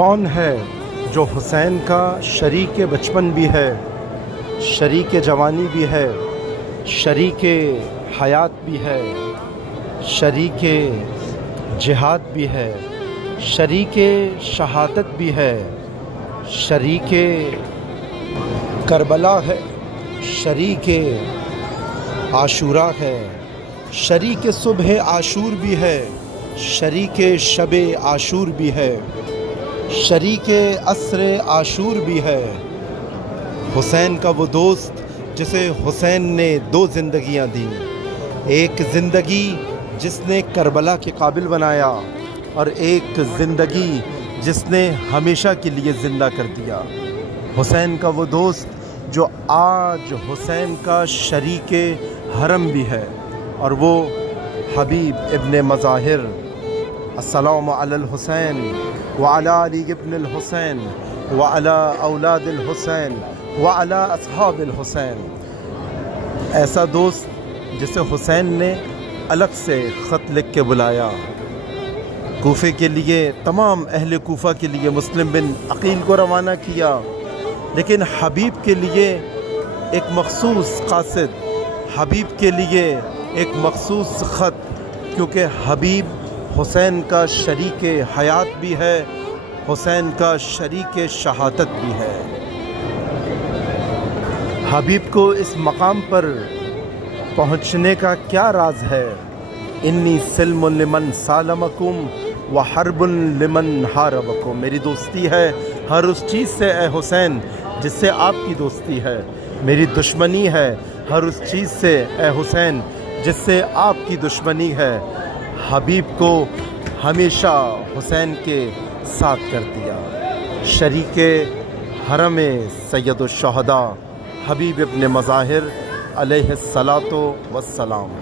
کون ہے جو حسین کا شریک بچپن بھی ہے، شریک جوانی بھی ہے، شریک حیات بھی ہے، شریک جہاد بھی ہے، شریک شہادت بھی ہے، شریک کربلا ہے، شریک عاشورہ ہے، شریک صبح عاشور بھی ہے، شریک شب عاشور بھی ہے، شریک عصر عاشور بھی ہے۔ حسین کا وہ دوست جسے حسین نے دو زندگیاں دیں، ایک زندگی جس نے کربلا کے قابل بنایا اور ایک زندگی جس نے ہمیشہ کے لیے زندہ کر دیا۔ حسین کا وہ دوست جو آج حسین کا شریک حرم بھی ہے، اور وہ حبیب ابن مظاہر۔ السلام علی الحسین وعلی علی ابن الحسین وعلی اولاد الحسین وعلی اصحاب الحسین۔ ایسا دوست جسے حسین نے الگ سے خط لکھ کے بلایا، کوفے کے لیے، تمام اہل کوفہ کے لیے مسلم بن عقیل کو روانہ کیا، لیکن حبیب کے لیے ایک مخصوص قاصد، حبیب کے لیے ایک مخصوص خط، کیونکہ حبیب حسین کا شریک حیات بھی ہے، حسین کا شریک شہادت بھی ہے۔ حبیب کو اس مقام پر پہنچنے کا کیا راز ہے؟ انی سلم لمن سالمکم وحرب لمن حاربکم۔ میری دوستی ہے ہر اس چیز سے اے حسین جس سے آپ کی دوستی ہے، میری دشمنی ہے ہر اس چیز سے اے حسین جس سے آپ کی دشمنی ہے۔ حبیب کو ہمیشہ حسین کے ساتھ کر دیا۔ شریک حرم سید الشہداء حبیب ابن مظاہر علیہ الصلاۃ والسلام۔